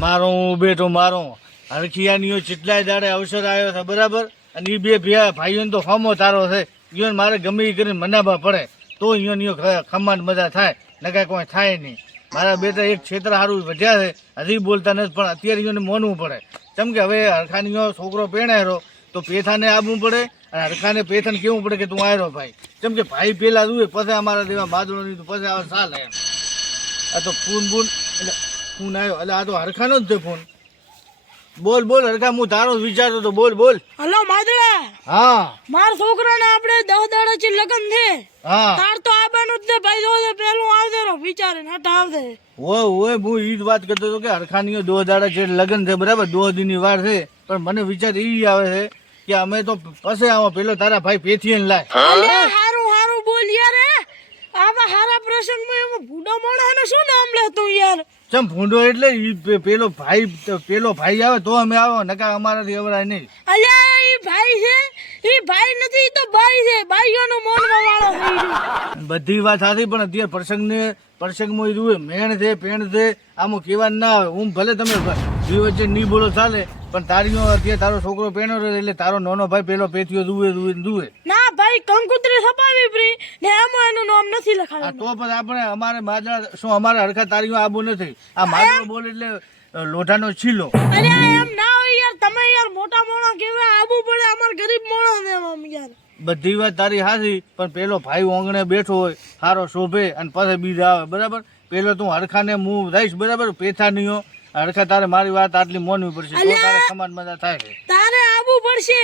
મારો હું બેઠો મારો હરખિયાનીઓ ચેટલાય દાડે અવસર આવ્યો છે બરાબર. અને એ બે ભાઈઓને તો હમો તારો છે. ઈયોને મારે ગમે એ કરીને મનાવવા પડે તો ઈયોની ખમાન મજા થાય, નકા કોઈ થાય નહીં. મારા બેટા એક ક્ષેત્ર સારું વધ્યા છે, હજી બોલતા નથી, પણ અત્યારે ઈયોને માનવું પડે. કેમ કે હવે હરખાનીઓ છોકરો પેણાયરો તો પેથાને આવવું પડે, અને હરખાને પેથાને કેવું પડે કે તું આવ્યો ભાઈ. કેમ કે ભાઈ પેલા જુએ પછી અમારા દેવા બાદડો નહીં તો પછી આવે ચાલે એમ. આ તો ફોન એટલે ફોન આવ્યો એટલે આ તો હરખાનો જ છે ફોન. બોલ બોલ હરખા, હું તારો જ વિચારતો તો. બોલ બોલ. હલો માદડા. હા માર છોકરાને આપણે 10 દાડા થી લગન છે. હા તાર તો આવવાનું જ ને ભાઈ. જો પેલું આવજે રો વિચારે હટ આવજે. ઓય ઓય હું ઈ જ વાત કરતો હતો કે હરખાનીઓ 2 દાડા છે લગન છે બરાબર, 2 દિનની વાર છે. પણ મને વિચાર ઈ આવે છે કે અમે તો પછી આવો પેલો તારા ભાઈ પેથીને લાય. અલ્યા હારું હારું બોલ યાર. આવા હારા પ્રસંગમાં એમાં ભૂંડો મોણાનો શું નામ લેતું યાર? ચમ ભૂંડો એટલે ઈ પેલો ભાઈ આવે તો અમે આવો, નકા અમારાથી અવરાય નહીં. અલ્યા ઈ ભાઈ છે, ઈ ભાઈ નથી, ઈ તો બાઈ છે. બાઈઓનો મોનવા વાળો છે. બધી વાત સાચી, પણ અત્યારે પ્રસંગમાં ઈ રૂએ મેણ છે પેણ છે, આમાં કેવા ના આવે. હું ભલે તમે જી વચ્ચે નહીં બોલો ચાલે, પણ તારીઓ અત્યારે તારો છોકરો પેણો રહે એટલે તારો નાનો ભાઈ પેલો પેથીઓ જુએ. ના ભાઈ કંકુતરી સપાવી પ્રી ને આમાં એનું નામ નથી લખાયું. તો પછી આપણે અમારે માજરા શું અમારે હરખા તારીઓ આબુ નથી. આ માજરો બોલ એટલે લોઢાનો છીલો. અરે એમ ના હોય યાર, તમે યાર મોટા મોણા કેવા આબુ પડે, અમાર ગરીબ મોણા ને એમ યાર. બધી વાત તારી હાચી, પણ પેલો ભાઈ ઓંગણે બેઠો હોય સારો શોભે અને પછી બીજા આવે બરાબર. પેલો તું હરખાને હું રહીશ બરાબર, પેથા નહીં હો હરખા. તારે મારી વાત આટલી માનવી પડશે તો તારે સમાન મજા થાય. તારે આબુ પડશે.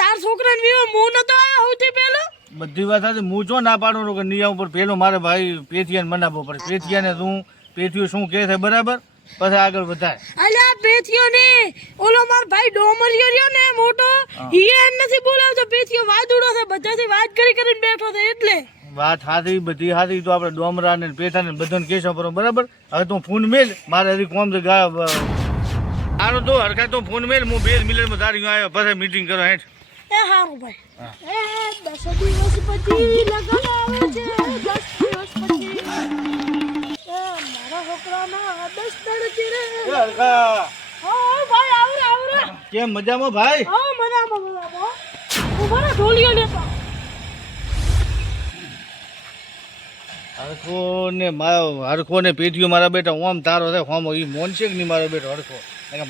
તાર છોકરાને વિવો હું નતો આયો સૌથી પહેલો. બધી વાત સાચી, હું જો ના પાડું કે નહીં આવું, પણ પેલો મારે ભાઈ પેથિયાને મનાવવો પડે. પેથિયાને તું પેથિયો શું કહે છે બરાબર, પછી આગળ વધાય. અલ્યા પેથિયો ને ઓલો માર ભાઈ ડોમરિયો રહ્યો ને મોટો, ઈ એન નથી બોલાવતો. પેથિયો વાદુડો છે, બધાથી વાત કરીને બેઠો છે એટલે. વાત હાથી બધી હાથી, તો આપણે ડોમરા ને પેથા ને બધાને કેસો પડો બરાબર. હવે તું ફોન મેલ, મારે હજી કોમ છે સારું. તો હરખા તું ફોન મેલ, હું 2 મિનિટમાં તારી આવ્યો પછી મીટિંગ કરો હેઠ. એ હારું ભાઈ. એ 10 દિવસ પછી લગન આવે છે. 10 દિવસ પછી મારા છોકરાના 10 તડકી રે. હરખા હા ભાઈ આવરે. કેમ મજામાં ભાઈ? હા મજામાં. ઉભા ઢોલિયો લેતા. હરખો ને પેટીઓ મારા બેટા ઓમ તારો છે હોમ. એ મોન છે કે નહીં મારો બેટો હરખો?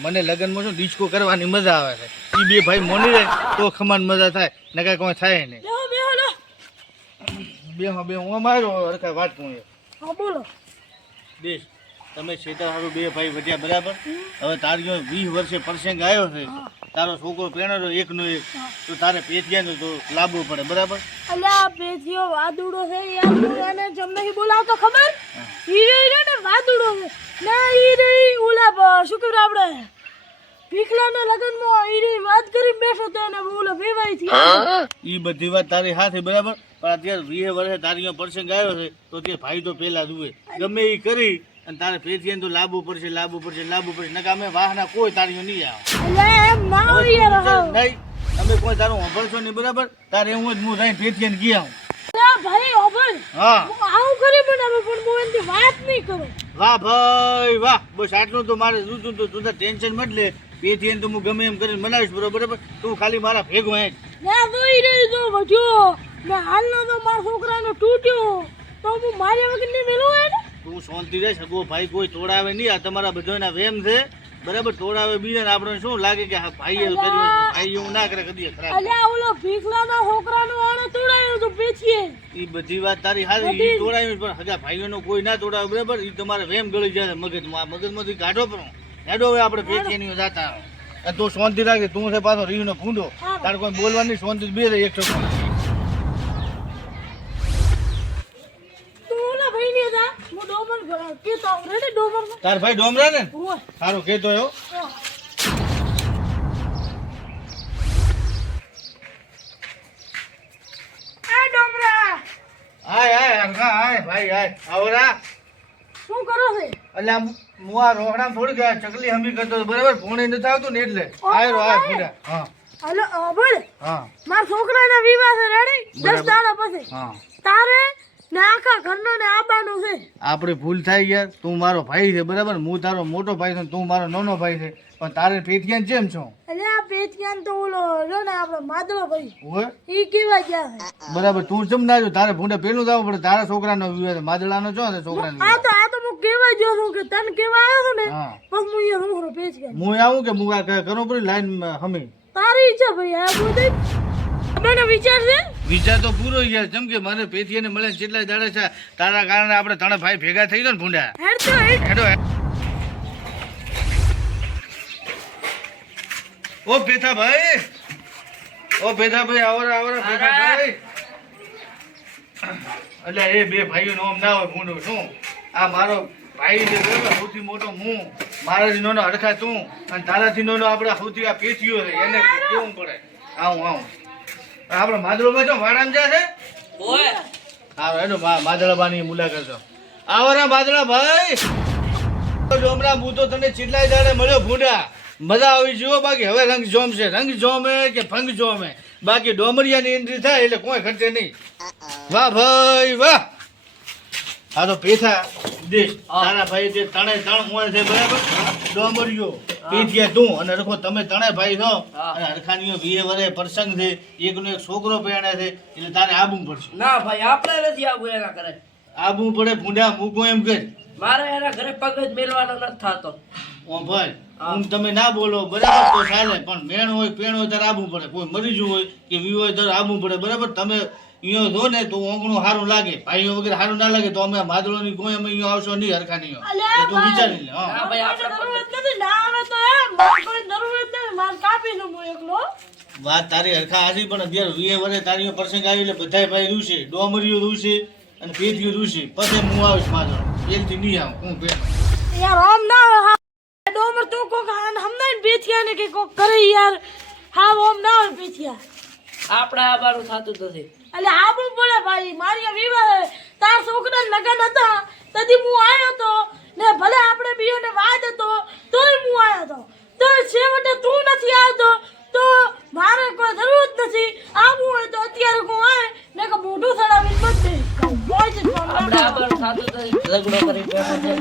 મને લગ્નમાં શું ડિસ્કો કરવાની મજા આવે છે. એ બે ભાઈ મોની રહે તો ખમાન મજા થાય, નકા કોઈ થાય નહીં. બે ઓમ આવ્યો હરખા વાત કહું. હા બોલો. બેસ તમે છેતર સારું 2 ભાઈ વધ્યા બરાબર. હવે તારીઓ 20 વર્ષે પ્રસંગ આવ્યો છે, તારો છોકરો પેણો એકનો એક, તો તારે પેથિયાનું તો લાવવું પડે બરાબર. અલ્યા પેથિયો વાદુડો છે યાર, એને જમ નહીં બોલાવતો ખબર? હીરો ને વાદુડો છે ને ઈ ઓલા શું કહેવાય આપણે ભીખલાના લગનમાં ઈ વાત કરી બેઠો તો એને ઓલા વેવાઈ થી. ઈ બધી વાત તારી હાથે બરાબર, પણ અત્યારે 20 વર્ષે તારીઓ પ્રસંગ આવ્યો છે તો તે ભાઈ તો પેલા જુએ ગમે એ કરી, અને તારે પેથિયાને તો લાવવું પડશે. નકા અમે વાહના કોઈ તારીઓ નહીં આવે. અલ્યા એમ ના હોય યાર. નહીં તમે કોઈ તારું સાંભળશો નહીં બરાબર. તારે એવું જ હું જઈને પેથિયાને ગયા હું. અલ્યા ભાઈ ઓબલ. હા આવું કરી બનાવે પણ હું એની વાત નહીં કરું. વાહ ભાઈ વાહ, બસ આટલું તો મારે જોતું. તું તો ટેન્શન મત લે. પેથિયાને તો હું ગમે એમ કરીને બનાવીશ બરોબર. તું ખાલી મારા ભેગો હે. ના જોઈ રહી તો વધ્યો ને હાલનો તો મારા છોકરાનો તૂટ્યો તો હું મારી વગર ને મેલું હે ને. તું શાંતિ રહે સગો ભાઈ, કોઈ તોડાવે નહીં. આ તમારા બધાના વેમ છે બરાબર. તોડાવે બીજાને આપણને શું લાગે કે ભાઈએ કર્યું, ભાઈ એવું ના કરે કદી ખરાબ. અલ્યા ઓલો ભીખલાના છોકરાનો આણે તોડાયો તો પેથીએ. ઈ બધી વાત તારી હારી, ઈ તોડાવી પણ હગા ભાઈઓનો કોઈ ના તોડાવે બરાબર. ઈ તમારે વેમ ગળી જાય મગજમાંથી કાઢો પણ હેડો. હવે આપણે પેથીની જાતા તો શાંતિ રાખે. તું છે પાછો રીહનો ફૂંડો, તારે કોઈ બોલવાની શાંતિ બે રહે એક છોકરો. તાર ભાઈ ડોમરા ને સારું કેતો એવો. આય ભાઈ આય આવરા. શું કરો છે? એટલે હું આ રોકડામાં થોડી ગયા ચકલી હમી કરતો હતો બરાબર. ભોણી નથી આવતું ને એટલે આયરો આય પૂરા. હા હલો બોલ. હા મારા છોકરાના વિવાહ છે રેડી 10 દાડા પછી. હા તારે ને આખા ઘરનો ને આબાનું છે. આપણી ભૂલ થાય યાર. તું મારો ભાઈ છે બરાબર, હું તારો મોટો ભાઈ છું, તું મારો નાનો ભાઈ છે, પણ તારે પેથિયાન કેમ છો? એટલે આ પેચિયાન તો ઓલો જો ને આપણો માદળો ભાઈ ઓય ઈ કેવા ગયા છે. બરાબર, તું ચમ ના જો, તારે ભૂંડે પેલું જવું પડે. તારા છોકરાનો વિવાહ છે, માદળાનો છો ને છોકરાનો વિવાહ. આ તો હું કેવા જો છું કે તને કેવા આવ્યો છું ને હા, બસ હું અહીંયા રૂહરો પેચિયાન. હું આવું કે હું આ કરું પડી લાઈન હમી. તારી ઈચ્છા ભાઈ આ બધું મને વિચાર છે. વિચાર તો પૂરો યાર, જેમ કે મને પેથીને મળે કેટલા દાડે છે, તારા કારણે આપણે ત્રણ ભાઈ ભેગા થઈ ગયો ને ભૂંડા. હેડ તો હેડ. હેડો ઓ પેથા ભાઈ, ઓ પેથા ભાઈ, આવરા આવરા પેથા ભાઈ. એટલે એ બે ભાઈઓ નો ના હોય ભૂંડું શું? આ મારો ભાઈ છે બરાબર, સૌથી મોટો હું, મારાથી નાનો હડખા તું, અને તારાથી નાનો આપણે સૌથી આ પેથીઓ છે, એને કેવું પડે. આવું આવું આપણે માદળોમાં જો વાડામાં જ્યાં છે. હા એનો માદળાબાની મુલાકાત લો. આવરા માદળા ભાઈ, જો હમણાં હું તો તને ચીટલાય દાડે મળ્યો ભૂંડા, મજા આવી જુઓ. બાકી હવે રંગ જોમશે, રંગ જોમે કે ભંગ જોમે, બાકી ડોમરિયાની એન્ટ્રી થાય એટલે કોઈ ખર્ચે નહીં. વાહ ભાઈ વાહ. હા તો પેથા દેશ તારા ભાઈ જે ત્રણે ત્રણ મોય છે બરાબર, ડોમરિયો પેથિયા તું અને રખો તમે ત્રણે ભાઈ છો, અને હરખાનીઓ 20 વર્ષે પ્રસંગ છે, એકનો એક છોકરો પહેણે છે, એટલે તારે આબવું પડશે. ના ભાઈ આપણે નથી આવું એના ઘરે. આબવું પડે ભૂંડા, મૂકો એમ કે મારે એના ઘરે પગ જ મેલવાનો નથી થતો. ઓ ભાઈ હું તમે ના બોલો બરાબર તો ચાલે, પણ મેણ હોય પેણ હોય ત્યારે આબવું પડે. કોઈ મરી ગયું હોય કે વી હોય ત્યારે આબવું પડે બરાબર. તમે અહીંયા જો ને તો ઓગણું સારું લાગે, ભાઈઓ વગેરે સારું ના લાગે તો અમે માદળોની કોઈ અમે અહીંયા આવશો નહીં હરખાનીઓ. અલ્યા તું વિચારી લે. હા ના ભાઈ આપણે જરૂરત નથી ના આવે તો એમ મારે કોઈ જરૂરત નથી મારે કાપી દઉં હું એકલો. વાત તારી હરખા હાજી, પણ અત્યારે 20 વર્ષે તારીઓ પ્રસંગ આવી એટલે બધાય ભાઈ રૂશે, ડોમરીઓ રૂશે અને પેથીઓ રૂશે, પછી હું આવીશ માદળો. એલથી નહીં આવું હું પેણ. યાર આમ ના હોય હા ડોમર તું કોક આને હમણાં પેથિયા ને કે કોક કરે યાર. હા આમ ના હોય પેથિયા. આપણે આ બારું થતું જ નથી. એટલે આબુ પડે ભાઈ મારી આ વિવાહ છે. તાર છોકરા લગન હતા તદી હું આવ્યો તો ને ભલે આપણે બીઓને વાદ હતો તોય હું આવ્યો તો, તો છેવટે તું નથી આવતો તો મારે કોઈ જરૂરત નથી. આવું હોય તો અત્યારે હું આવે ને કે મોઢું સડાવી મત દે. આપણે આ બારું થતું જ નથી. ઝઘડો કરી બેઠો છે.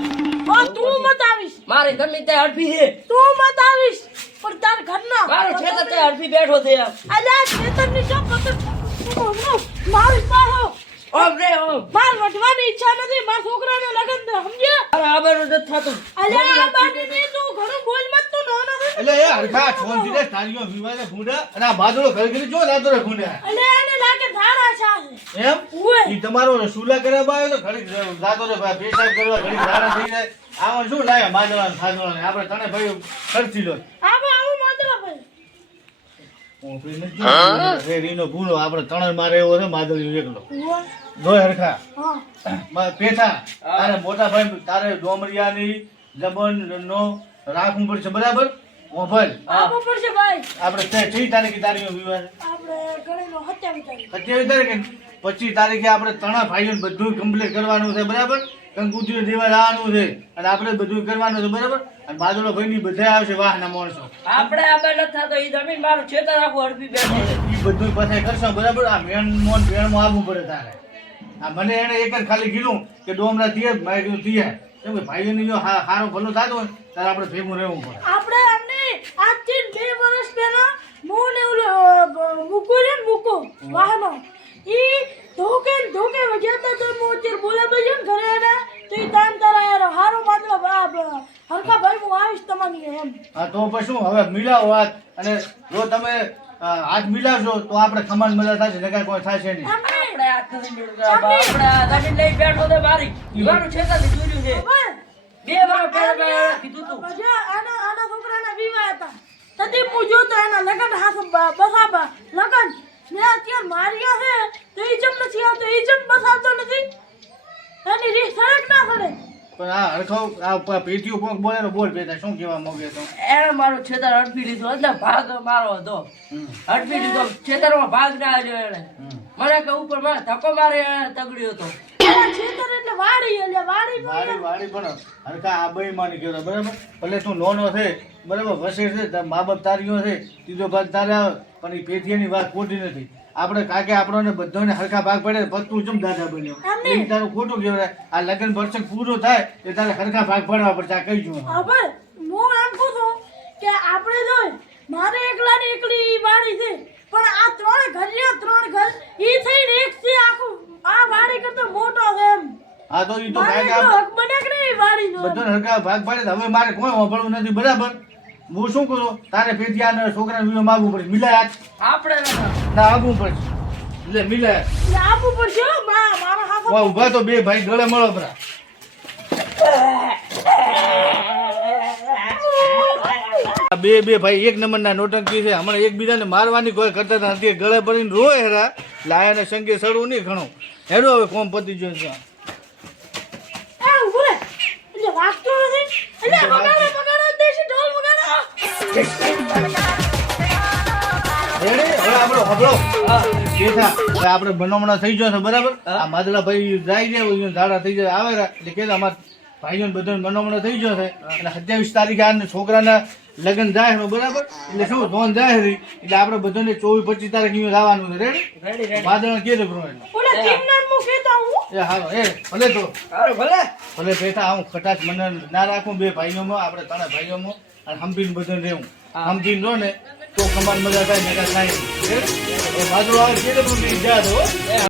તું મત આવીશ, મારે ગમે તે હડફી છે. તું મત આવીશ, પણ તાર ઘરના મારો ખેતર તે હડફી બેઠો છે એમ. અલ્યા ખેતરની જો પકડ મારી પાહો ઓમ રે ઓમ. માર વઢવાની ઈચ્છા નથી, મારા છોકરાને લગન દે સમજ્યા. મારે આ બારું નથી થતું. અલ્યા આ બાની ની તું ઘણું બોલ મત, તું નાનો છે. એટલે એ હરખા છોન દીધે તારીઓ વિવાહ ને ભૂંડા, અને આ બાદળો ઘર ઘરી જો રાતો રે ભૂંડા. અલ્યા એને લાગે ધારા છા છે. એમ ઓય ઈ તમારો સુલા કરવા આવ્યો તો ઘડી રાતો રે પેશાબ કરવા ઘડી ધારા થઈ જાય. આમાં શું લાગે માદળા ને સાદળા ને, આપણે ત્રણે ભાઈઓ ખર્ચી લો. આવું માદરા ભાઈ. રેડીનો ભૂલો આપણે ત્રણ મારે એવો છે, માદળીઓ એકલો. ઓય જોય હરખા હા પેથા, તારે મોટા ભાઈ તારે ડોમરિયાની જબન નો રાખવું પડશે બરાબર. ઓ ભાઈ આવું પડશે ભાઈ. આપણે 3 તારીખે તારીખનો વિવાહ છે. આપણે ગણેલો 27 તારીખ. 27 તારીખે 25 તારીખે આપણે ત્રણ ભાઈઓને બધું કમ્પ્લીટ કરવાનું છે બરાબર. કંકુતિયો દેવા જવાનું છે અને આપણે બધું કરવાનું છે બરાબર. અને બાજુનો ભાઈની બધા આવશે વાહના માણસો. આપણે આ બાર નથી થતો. ઈ જમીન મારું ખેતર આખું હડફી બેઠો છે. એ બધું પછી કરશો બરાબર. આ મેણ મોન પેણમાં આવવું પડે તારે. આ મને એને એક જ ખાલી કીધું કે ડોમરા થયા ભાઈ કીધું થયા, કેમ કે ભાઈઓને જો સારું ભલું થતું હોય ત્યારે આપણે ભેગું રહેવું પડે. આપણે અમને આજથી 2 વર્ષ પહેલા હું ને ઓલો મૂકો ને મૂકો વાહનો ઈ ધોકે વજ્યા હતા તો હું અત્યારે બોલા બજ્યો ને ઘરે એના તો ઈ ટાઈમ તારા યાર હારો માત્ર હરખા ભાઈ હું આવીશ તમારી એમ. હા તો પછી શું હવે મિલાવો હાથ, અને જો તમે હાથ મિલાવશો તો આપણે ખમાન મજા થશે, નકર કોઈ થશે નહીં. આપણે આ નથી મેળવતા. આપણે આ જમીન લઈ બેઠો છે મારી. મારું ખેતર જોયું છે. ખબર 2 વર્ષ પહેલા મેં કીધું તું. પછી આના છોકરાના વિવાહ હતા તદી હું જોતો એના લગન હાથ બસાબા લગન ને અત્યારે માર્યા છે તો ઈ જમ નથી આવતો, ઈ જમ બસાવતો નથી. એની રીત સડક ના સડે. પણ આ હરખો આ પેટીઓ કોક બોલે તો બોલ બેટા શું કહેવા માંગે તો. એને મારું ખેતર હડપી લીધું એટલે ભાગ મારો હતો. હડપી લીધો ખેતરમાં ભાગ ના આવ્યો એને. મને કે ઉપર મારે ધક્કો મારે એને તગડ્યો હતો. આ ખેતર એટલે વાડી એટલે વાડી વાડી પણ હરખા આ બેઈમાની કહેવાય બરાબર. ભલે તું નાનો છે બરાબર, વસેર છે, મા બાપ તારીઓ છે, ત્રીજો ભાગ તારે આવે, પણ એ પેથીની વાત ખોટી નથી. આપણે કાકે આપણને બધાને હરખા ભાગ પડે પછી તું ચમ દાદા બન્યો એમ નહીં. એ તારું ખોટું કહેવાય. આ લગ્ન વર્ષ પૂરું થાય એ તારે હરખા ભાગ પડવા પડશે આ કહી છું ખબર હું એમ કહું છું કે આપણે જો મારે એકલાને એકલી વાડી છે પણ આ ત્રણ ઘર ઈ થઈને એક છે આખું આ વાડી કરતો મોટો છે એમ હા તો ઈ તો મારે કાકે એટલો હક બને કે નહીં વાડીનો બધાને હરખા ભાગ પડે તો હવે મારે કોઈ વાપરવું નથી બરાબર. હું શું કરું તારે પેટિયા છોકરાને વિવો માગવું પડે મિલાય હાથ આપણે નતા. ના આપવું પડશે એટલે મિલાય એટલે આપવું પડશે હો, મારા હાથ વાહ ઊભા તો બે ભાઈ ગળે મળો બરા. આ બે ભાઈ એક નંબરના નોટંકી છે હમણાં એકબીજાને મારવાની કોઈ કરતા નથી ગળે પડીને રોય હેરા લાયાને સંગે સડવું નહીં ઘણું હેરો હવે કોમ પતી ગયો છે. એ ઉભો રે એટલે વાગતો નથી એટલે વગાડો દેશી ઢોલ વગાડો રેડી હવે આપણો હબળો કેથા હવે આપણે બનાવણા થઈ ગયો છે બરાબર. આ માદલા ભાઈ જાય છે અહીંયા ઝાડા થઈ જાય આવે રા એટલે કે અમાર ભાઈઓને બધાને બનાવણા થઈ ગયો છે એટલે 27 તારીખે આ છોકરાના લગ્ન જાય છે બરાબર એટલે શું ધોન જાય છે એટલે આપણે બધાને 24-25 તારીખ અહીંયા લાવવાનું છે રેડી રેડી વાદળ કે છે બ્રો એટલે ઓલા કિમનાર મુ કેતા હું એ હારો એ ભલે તો સારું ભલે ભલે બેઠા આવું ખટાશ મને ના રાખું બે ભાઈઓમાં આપણે ત્રણે ભાઈઓમાં અને હંપીને બધાને રહેવું હંપીને રહો ને તો કમાન મજા થાય ને કાંઈ થાય નહીં. એ બાજુ આવે કે જા દો